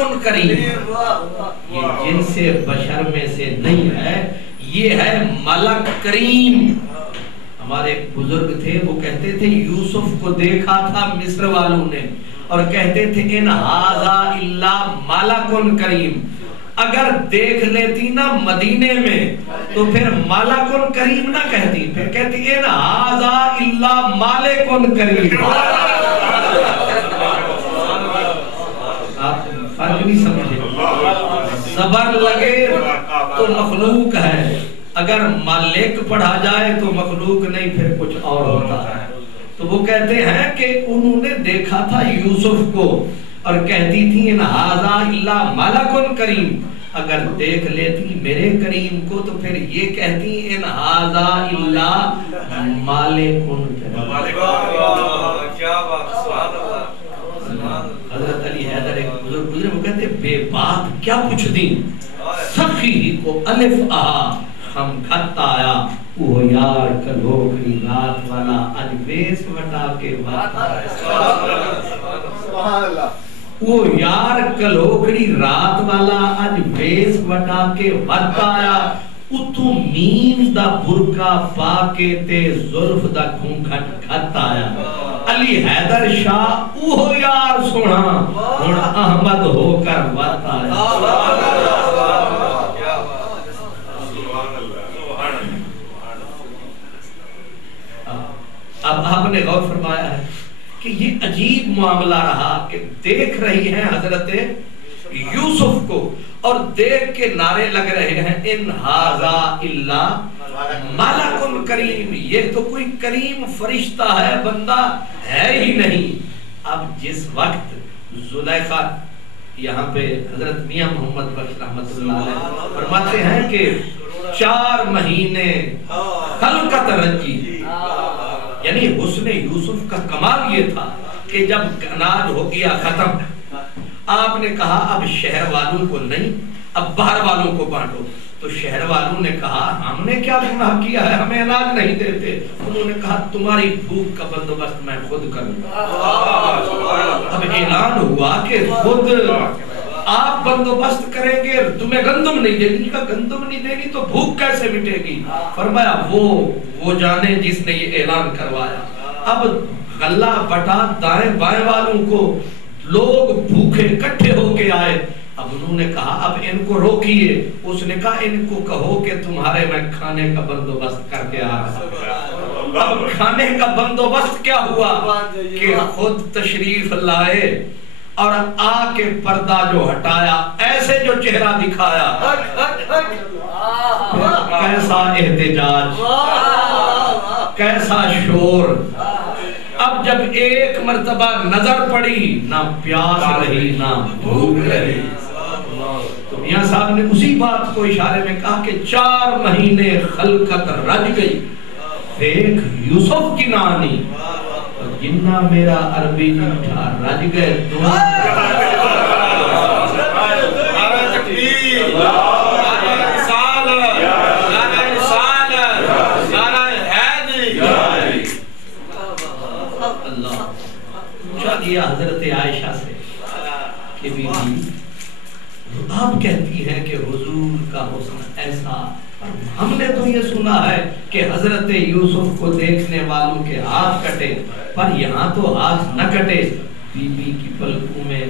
ملک کریم، یہ جنس بشر میں سے نہیں ہے، یہ ہے ملک کریم۔ ہمارے ایک بزرگ تھے، وہ کہتے تھے یوسف کو دیکھا تھا مصر والوں نے اور کہتے تھے ان ھذا الا ملک کریم۔ اگر دیکھ لیتی نا مدینے میں تو پھر ملک کریم نہ کہتی، پھر کہتی ان ھذا الا مالک کریم۔ آپ فرق نہیں سمجھے، زبر لگے تو مخلوق ہے، اگر مالک پڑھا جائے تو مخلوق نہیں، پھر کچھ اور ہوتا ہے۔ تو وہ کہتے ہیں کہ انہوں نے دیکھا تھا یوسف کو اور کہتی تھی ان ھذا الا ملک کریم، اگر دیکھ لیتی میرے کریم کو تو پھر یہ کہتی ان ھذا الا مالک کریم۔ حضرت علی حیدر ایک بزرگ گزرے، وہ کہتے بے بات کیا پوچھ دی، سخی کو الف آہا ہم گھت آیا، وہ یار کلوکڑی رات والا اج بیس وٹا کے بات آیا، وہ یار کلوکڑی رات والا اج بیس وٹا کے بات آیا، اتو مین دا برکا پا کے تے زلف دا گھونگھٹ گھت آیا۔ علی حیدر شاہ اوہ یار سونا ہن احمد ہو کر وات آیا۔ اب آپ نے غور فرمایا ہے کہ یہ عجیب معاملہ رہا کہ دیکھ رہی ہیں حضرت یوسف کو اور دیکھ کے نعرے لگ رہے ہیں ان ھذا الا ملک کریم، یہ تو کوئی کریم فرشتہ ہے، بندہ ہے ہی نہیں۔ اب جس وقت زلیخا، یہاں پہ حضرت میاں محمد بخش رحمت اللہ علیہ فرماتے ہیں کہ 4 مہینے خلقت رنجی، یعنی حسن یوسف کا کمال یہ تھا کہ جب اناج ہو گیا ختم، آپ نے کہا اب شہر والوں کو نہیں، اب باہر والوں کو بانٹو۔ تو شہر والوں نے کہا ہم نے کیا گناہ کیا ہے، ہمیں اناج نہیں دیتے۔ انہوں نے کہا تمہاری بھوک کا بندوبست میں خود کروں۔ اب اعلان ہوا کہ خود آپ بندوبست کریں گے، تمہیں گندم نہیں دے گی، کہا گندم نہیں دے گی تو بھوک کیسے مٹے گی؟ فرمایا وہ جانے جس نے یہ اعلان کروایا۔ اب غلہ بٹا دائیں بائیں والوں کو، لوگ بھوکے کٹھے ہو کے آئے۔ اب انہوں نے کہا اب ان کو روکیے، اس نے کہا ان کو کہو کہ تمہارے میں کھانے کا بندوبست کر کے آ رہا۔ اب کھانے کا بندوبست کیا ہوا کہ خود تشریف لائے اور آ کے پردہ جو ہٹایا، ایسے جو چہرہ دکھایا، کیسا احتجاج، کیسا شور۔ اب جب ایک مرتبہ نظر پڑی، نہ پیاس رہی نہ بھوک رہی، تو میاں صاحب نے اسی بات کو اشارے میں کہا کہ 4 مہینے خلقت رج گئی، دیکھ یوسف کی نانی، جنہ میرا عربی جھوٹا رج گئے دونوں۔ اللہ پوچھا گیا حضرت عائشہ سے کہ بی بی آپ کہتی ہیں کہ حضور کا حسن ایسا، ہم نے تو یہ سنا ہے کہ حضرت یوسف کو دیکھنے والوں کے ہاتھ کٹے، پر یہاں تو ہاتھ نہ کٹے۔ بی بی کی پلکوں میں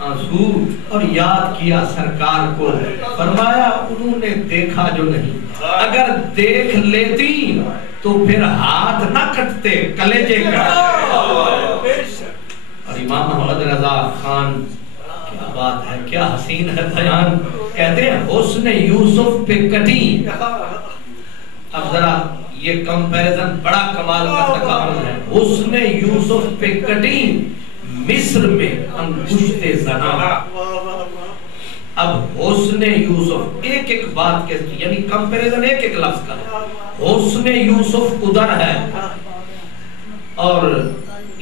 آنسو اور یاد کیا سرکار کو، فرمایا انہوں نے دیکھا جو نہیں، اگر دیکھ لیتی تو پھر ہاتھ نہ کٹتے، کلیجے کٹتے۔ اور امام محمد رضا خان، کیا بات ہے، کیا حسین ہے بیان، کہتے ہیں حسن یوسف پہ کٹی۔ اب ذرا یہ کمپیریزن بڑا کمال کا تکامل ہے، حسن یوسف پہ کٹی مصر میں انگشت زنا۔ اب حسن یوسف ایک ایک بات کے، یعنی کمپیریزن ایک ایک لفظ کا، حسن یوسف ادھر ہے اور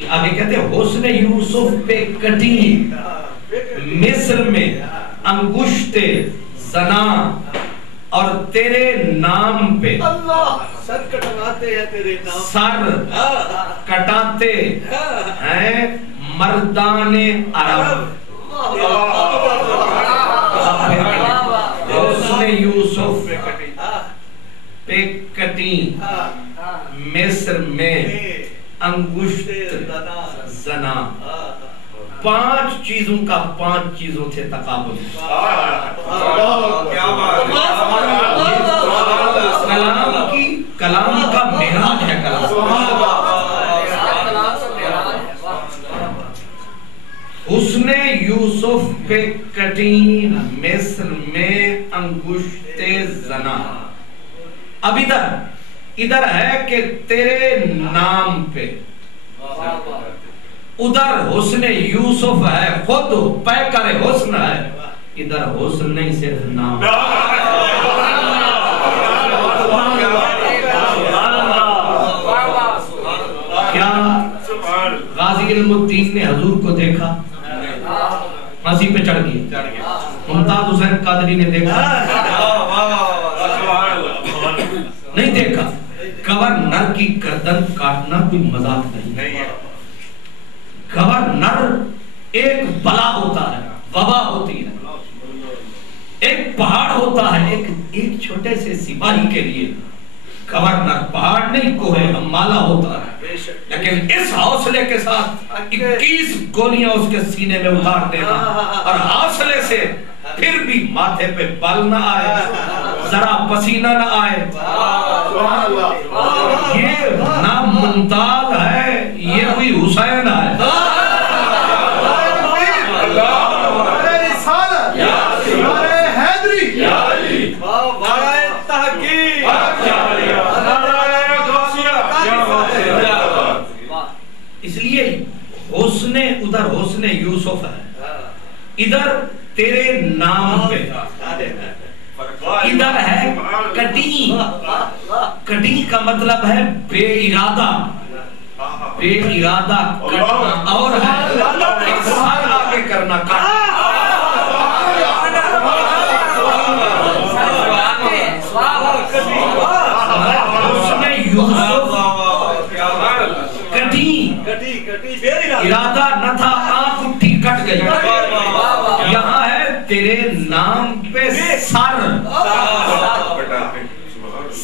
آگے کہتے ہیں حسن یوسف پہ کٹی مصر میں انگشت زنا، اور تیرے نام پہ سر کٹواتے ہیں، تیرے نام سر کٹاتے ہیں مردان عرب۔ کٹی مصر میں انگشت زنا. 5 چیزوں کا 5 چیزوں سے تقابل. کلام کا معراج ہے. حسن یوسف پہ کٹی مصر میں انگشت زنا. اب ادھر ہے کہ تیرے نام پہ. ادھر حسن یوسف ہے، خود پیکر حسن ہے. ادھر حسن نہیں، صرف نام. کیا غازی علم الدین نے حضور کو دیکھا؟ پھانسی پہ چڑھ گیا. ممتاز حسین قادری نے دیکھا؟ نہیں دیکھا. گورنر کی گردن کاٹنا کوئی مذاق نہیں. گورنر ایک بلا ہوتا ہے، وبا ہوتی ہے. ایک پہاڑ ہوتا ہے ایک چھوٹے سے سپاہی کے لیے. گورنر پہاڑ نہیں، کوہ ہمالہ ہوتا ہے. لیکن اس حوصلے کے ساتھ 21 گولیاں اس کے سینے میں اتار دینا، اور حوصلے سے پھر بھی ماتھے پہ بال نہ آئے، ذرا پسینہ نہ آئے. یہ نہ ممتاز ہے، یہ کوئی حسین ہے. اس لیے حسن ادھر حسن یوسف ہے، ادھر تیرے نام پہ. ادھر ہے کٹی. کٹی کا مطلب ہے بے ارادہ. بے ارادہ کرنا اور ہے سر آگے کرنا. ارادہ نہ تھا، آنکھ اٹھی کٹ گئی. یہاں ہے تیرے نام پہ سر.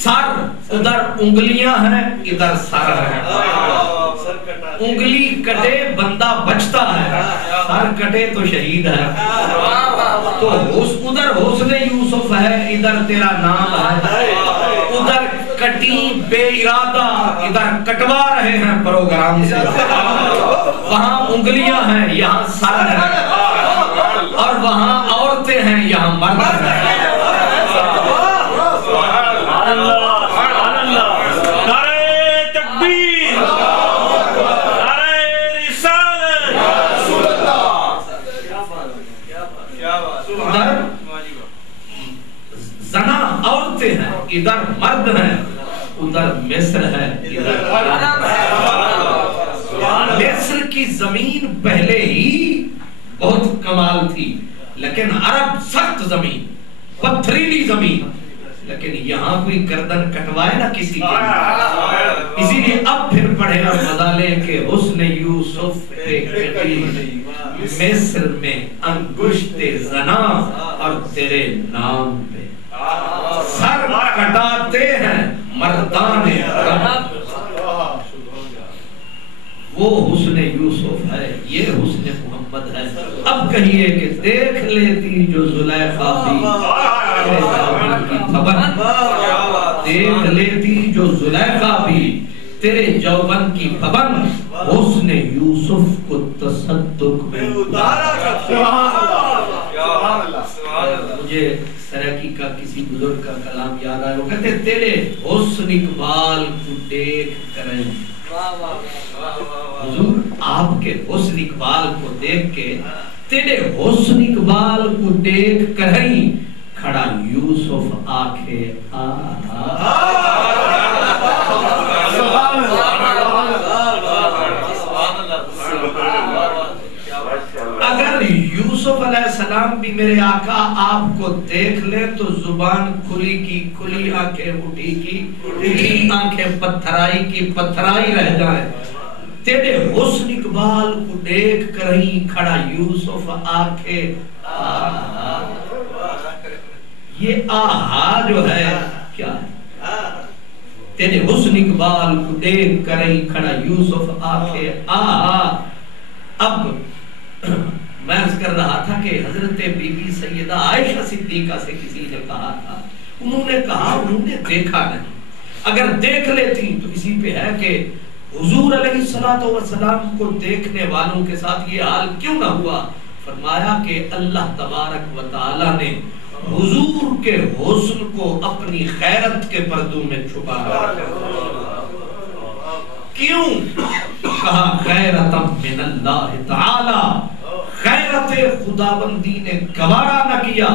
سر ادھر انگلیاں ہیں، ادھر سر ہے. انگلی کٹے بندہ بچتا ہے، سر کٹے تو شہید ہے. تو ادھر حسن یوسف ہے، ادھر تیرا نام ہے. ادھر کٹی بے ارادہ، ادھر کٹوا رہے ہیں پروگرام سے. وہاں انگلیاں ہیں، یہاں سر ہے. اور وہاں عورتیں ہیں، یہاں مرد ہیں. زنا عورتیں ہیں، ادھر مرد ہیں. ادھر مصر ہے، مصر کی زمین پہلے ہی بہت کمال تھی، لیکن عرب سخت زمین، پتھریلی زمین. لیکن یہاں کوئی گردن کٹوائے نا کسی کے. اسی لیے اب پھر پڑھے اور مزہ لے کہ حسن یوسف پہ کٹی مصر میں انگشت زنا، اور تیرے نام پہ سر کٹاتے ہیں مردان عرب. وہ حسن یوسف ہے، یہ حسن محمد ہے. اب کہیے کہ دیکھ لیتی جو زلیخا بھی تیرے جوبن کی پھبن. دیکھ لیتی جو زلیخا بھی تیرے جوبن کی پھبن. حسن یوسف کو تصدق میں مجھے سرکی کا کسی بزرگ کا کلام یاد آئے. وہ کہتے تیرے حسن اقبال کو دیکھ کریں. حضور آپ کے حسن اقبال کو دیکھ کے، تیرے حسن اقبال کو دیکھ کریں، کھڑا یوسف آنکھیں اگر یوسف علیہ السلام بھی میرے آقا آپ کو دیکھ لے تو زبان کھلی کی کھلی، آنکھیں اٹھی کی اٹھی، آنکھیں پتھرائی کی پتھرائی رہ جائیں. تیرے حسن اقبال کو دیکھ کر ہی کھڑا یوسف آنکھیں یہ آہا جو ہے کیا ہے؟ تیرے حسن اقبال کو دیکھ کر ہی کھڑا یوسف آکے آہا. اب میں عرض کر رہا تھا کہ حضرت بی بی سیدہ عائشہ صدیقہ سے کسی نے کہا تھا, انہوں نے کہا انہوں نے دیکھا نہیں, اگر دیکھ لیتی تو اسی پہ ہے کہ حضور علیہ السلام کو دیکھنے والوں کے ساتھ یہ حال کیوں نہ ہوا. فرمایا کہ اللہ تبارک و تعالی نے حضور کے حسن کو اپنی خیرت کے پردوں میں چھپا رکھا. کیوں؟ کہا غیرت من اللہ تعالی, غیرت خداوندی نے گوارا نہ کیا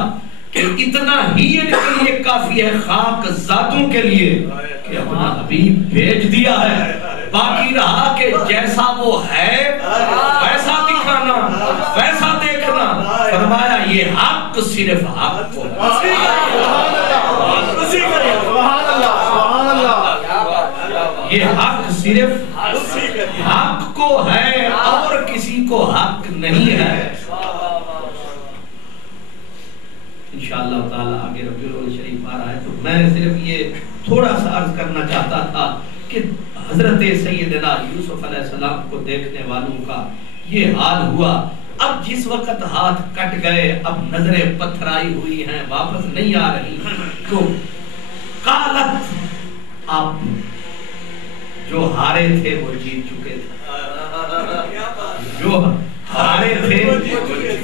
کہ اتنا ہی ان کے لیے کافی ہے خاک ذاتوں کے لیے کہ اپنا حبیب بھیج دیا ہے, باقی رہا کہ جیسا وہ ہے ویسا دکھانا ویسا دیکھنا. فرمایا یہ حق صرف حق کو, یہ حق صرف حق کو ہے اور کسی کو حق نہیں ہے. انشاءاللہ تعالی آگے ربیع الاول شریف آ رہا ہے, تو میں صرف یہ تھوڑا سا عرض کرنا چاہتا تھا کہ حضرت سیدنا یوسف علیہ السلام کو دیکھنے والوں کا یہ حال ہوا. اب جس وقت ہاتھ کٹ گئے, اب نظریں پتھرائی ہوئی ہیں, واپس نہیں آ رہی, تو قالت, آپ جو ہارے تھے وہ جیت چکے تھے, جو ہارے تھے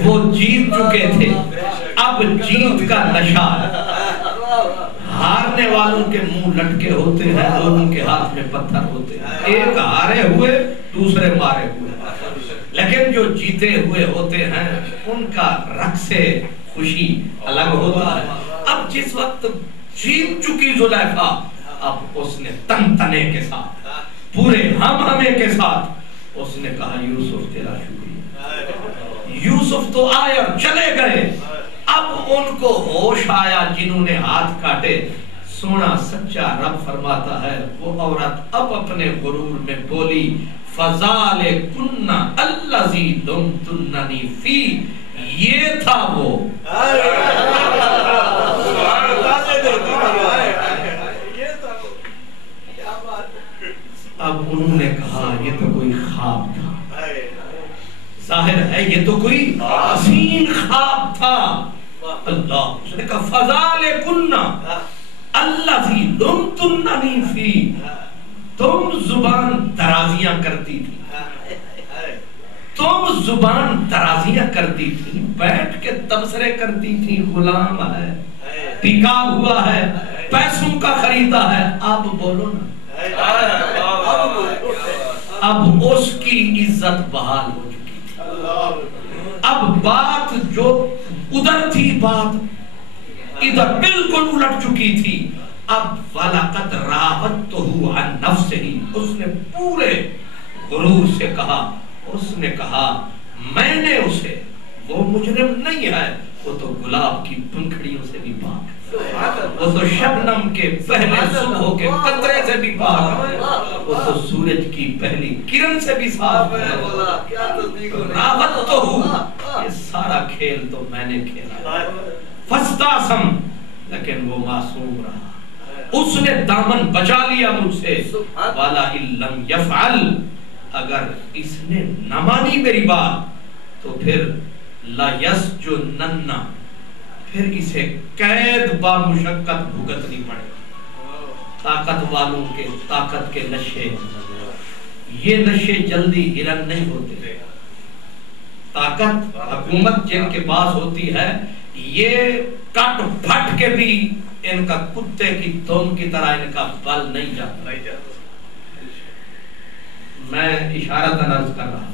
وہ جیت چکے تھے. اب جیت کا نشہ, ہارنے والوں کے منہ لٹکے ہوتے ہیں اور ان کے ہاتھ میں پتھر ہوتے ہیں, ایک ہارے ہوئے دوسرے مارے ہوئے, لیکن جو جیتے ہوئے ہوتے ہیں ان کا رقص خوشی الگ ہوتا ہے. اب جس وقت جیت چکی زلیخا, اب اس نے تن تنے کے ساتھ پورے ہم ہمیں کے ساتھ اس نے کہا یوسف تیرا شکریہ. یوسف تو آئے اور چلے گئے. اب ان کو ہوش آیا جنہوں نے ہاتھ کاٹے. سونا سچا رب فرماتا ہے وہ عورت اب اپنے غرور میں بولی فَذَلِكُنَّ الَّذِي لُمْتُنَّنِي فِيهِ, یہ تھا وہ. اب انہوں نے کہا یہ تو کوئی خواب تھا, ظاہر ہے یہ تو کوئی حسین خواب تھا. اللہ, اس نے کہا فَذَلِكُنَّ الَّذِي لُمْتُنَّنِي فِيهِ, تم زبان درازیاں کرتی تھی, تم زبان درازیاں کرتی تھی, بیٹھ کے تبصرے کرتی تھی غلام ہے, بکا ہوا ہے, پیسوں کا خریدا ہے. اب بولو نا, اب اس کی عزت بحال ہو چکی تھی. اب بات جو ادھر تھی بات ادھر بالکل الٹ چکی تھی. اب وَلَقَدْ رَاوَدتُّهُ عَن نَفْسِهِ, اس نے پورے غرور سے کہا, اس نے کہا میں نے اسے, وہ مجرم نہیں ہے, وہ تو گلاب کی پنکھڑیوں سے بھی پاک ہے, وہ تو شبنم کے پہلے صبح کے قطرے سے بھی پاک ہے, وہ تو سورج کی پہلی کرن سے بھی صاف ہے. رَاوَدتُّهُ, یہ سارا کھیل تو میں نے کھیلا. فَاسْتَعْصَمَ, لیکن وہ معصوم رہا, اس نے دامن بچا لیا مجھ سے. والا لم یفعل, اگر اس نے نہ مانی میری بات تو پھر لا یسجنن, پھر اسے قید با مشقت بھگتنی پڑے. طاقت والوں کے طاقت کے نشے, یہ نشے جلدی ہرن نہیں ہوتے. طاقت حکومت جن کے پاس ہوتی ہے یہ کٹ پھٹ کے بھی ان کا کتے کی دم کی طرح ان کا بل نہیں جاتا. میں اشارتاً عرض کر رہا ہوں,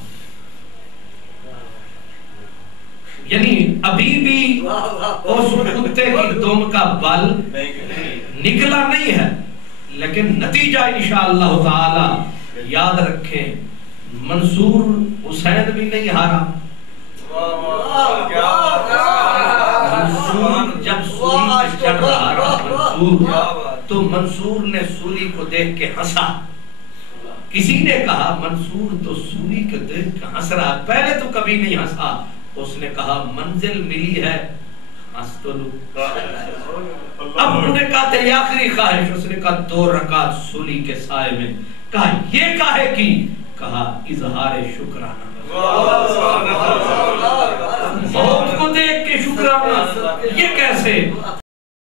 یعنی ابھی بھی اس کتے کی دم کا بل نکلا نہیں ہے, لیکن نتیجہ انشاءاللہ تعالی یاد رکھیں, منصور حسین بھی نہیں ہارا. منصور جب سولی پہ چڑھ رہا تھا منصور, تو منصور نے سولی کو دیکھ کے ہنسا. کسی نے کہا منصور تو سولی کو دیکھ کے ہنس رہا, پہلے تو کبھی نہیں ہنسا. اس نے کہا منزل ملی ہے ہنس تو لو. اب انہوں نے کہا تیری آخری خواہش, اس نے کہا 2 رکعت سولی کے سائے میں. کہا یہ کاہے کی؟ کہا اظہار شکرانہ.